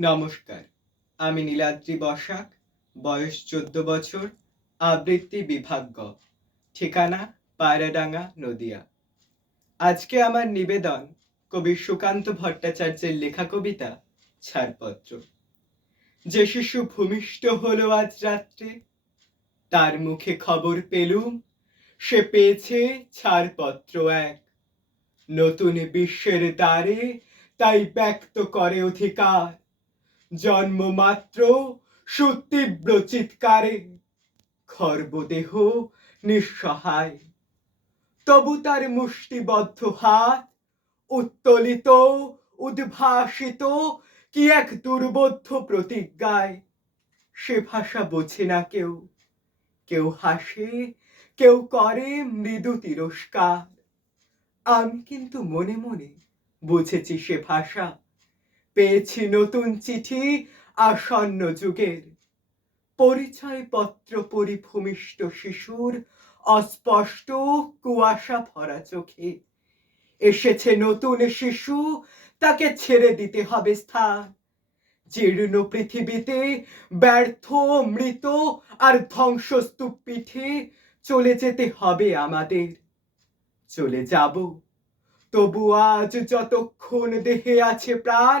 নমস্কার। আমি নীলাদ্রি বসাক, বয়স চোদ্দ বছর, আবৃত্তি বিভাগ্য, ঠিকানা পায়রাডাঙ্গা, নদিয়া। আজকে আমার নিবেদন কবি সুকান্ত ভট্টাচার্যের লেখা কবিতা, ছাড়পত্র। যে শিশু ভূমিষ্ঠ হলো আজ রাত্রে, তার মুখে খবর পেলুম, সে পেয়েছে ছাড়পত্র এক। নতুন বিশ্বের দ্বারে, তাই ব্যক্ত করে অধিকার। জন্মমাত্র সুতীব্র চিৎকারে। খর্বদেহ নিঃসহায়। তবু তার মুষ্টিবদ্ধ হাত উত্তোলিত, উদ্ভাসিত, কি এক দুর্বোধ্য প্রতিজ্ঞায়। সে ভাষা বোঝে না কেউ। কেউ হাসে, কেউ করে মৃদু তিরস্কার। আমি কিন্তু মনে মনে বুঝেছি সে ভাষা। পেয়েছি নতুন চিঠি আসন্ন যুগের। পরিচয় পত্র পরিভূমিষ্ঠ শিশুর অস্পষ্ট কুয়াশা ভরা চোখে। এসেছে নতুন শিশু, তাকে ছেড়ে দিতে হবে স্থান। জীর্ণ পৃথিবীতে ব্যর্থ, মৃত আর ধ্বংসস্তূপ পিঠে চলে যেতে হবে আমাদের। চলে যাব। তবু আজ যতক্ষণ দেহে আছে প্রাণ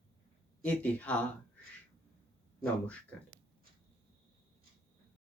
ইতিহাস নমস্কার